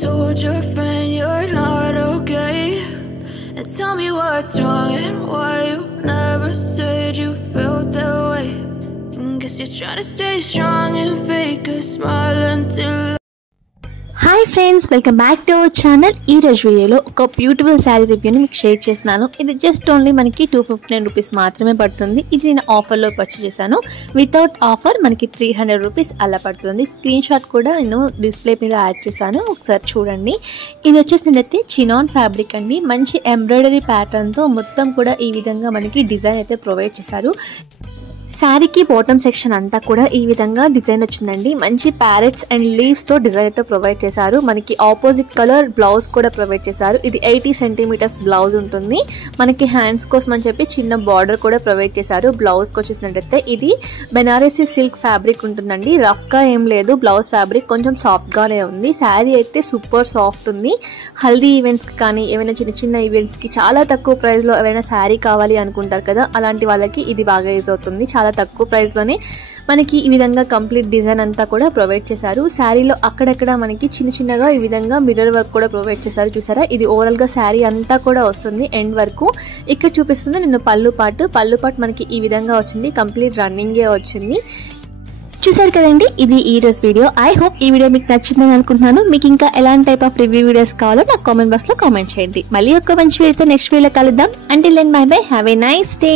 told your friend you're not okay, and tell me what's wrong and why you never said you felt that way. Guess you're trying to stay strong and fake a smile until. Hi friends, welcome back to our channel. ఈ రోజు వీడియోలో ఒక beautiful sari రివ్యూని మీకు share చేస్తున్నాను. ఇది just only మనకి 259 rupees మాత్రమే పడుతుంది. ఇది నేను ఆఫర్లో పర్చేస్ చేశాను. వితౌట్ ఆఫర్ మనకి 300 రూపీస్ అలా పడుతుంది. స్క్రీన్ షాట్ కూడా నేను డిస్ప్లే మీద యాడ్ చేశాను, ఒకసారి చూడండి. ఇది వచ్చేసినట్టయితే చినాన్ ఫ్యాబ్రిక్ అండి. మంచి ఎంబ్రాయిడరీ ప్యాటర్న్తో మొత్తం కూడా ఈ విధంగా మనకి డిజైన్ అయితే ప్రొవైడ్ చేశారు. శారీకి బాటమ్ సెక్షన్ అంతా కూడా ఈ విధంగా డిజైన్ వచ్చిందండి. మంచి ప్యారెట్స్ అండ్ లీవ్స్ తో డిజైన్ అయితే ప్రొవైడ్ చేశారు. మనకి ఆపోజిట్ కలర్ బ్లౌజ్ కూడా ప్రొవైడ్ చేశారు. ఇది 80 సెంటీమీటర్స్ బ్లౌజ్ ఉంటుంది. మనకి హ్యాండ్స్ కోసం అని చెప్పి చిన్న బార్డర్ కూడా ప్రొవైడ్ చేశారు. బ్లౌజ్ కి వచ్చేసినట్టయితే ఇది బెనారసీ సిల్క్ ఫ్యాబ్రిక్ ఉంటుందండి. రఫ్ గా ఏం లేదు, బ్లౌజ్ ఫ్యాబ్రిక్ కొంచెం సాఫ్ట్ గానే ఉంది. శారీ అయితే సూపర్ సాఫ్ట్ ఉంది. హల్దీ ఈవెంట్స్ కి కానీ ఏమైనా చిన్న చిన్న ఈవెంట్స్ కి చాలా తక్కువ ప్రైస్ లో ఏమైనా శారీ కావాలి అనుకుంటారు కదా, అలాంటి వాళ్ళకి ఇది బాగా యూజ్ అవుతుంది. చాలా తక్కువ ప్రైస్ లోనే మనకి ఈ విధంగా కంప్లీట్ డిజైన్ అంతా కూడా ప్రొవైడ్ చేశారు. శారీలో అక్కడక్కడ మనకి చిన్న చిన్నగా ఈ విధంగా మిర్రర్ వర్క్ కూడా ప్రొవైడ్ చేశారు. చూసారా, ఇది ఓవరాల్ గా శారీ అంతా కూడా వస్తుంది ఎండ్ వరకు. ఇక్కడ చూపిస్తుంది నేను పళ్ళు పాటు మనకి ఈ విధంగా వచ్చింది. కంప్లీట్ రన్నింగే వచ్చింది. చూసారు కదండి, ఇది ఈ రోజు వీడియో. ఐ హోప్ ఈ వీడియో మీకు నచ్చిందని అనుకుంటున్నాను. మీకు ఇంకా ఎలాంటి టైప్ ఆఫ్ రివ్యూ వీడియోస్ కావాలో నాకు కామెంట్ బాక్స్ లో కామెంట్ చేయండి. మళ్ళీ ఒక మంచి వీడియోతో నెక్స్ట్ వీడియోలో కలుద్దాం. Until then bye bye, have a nice day.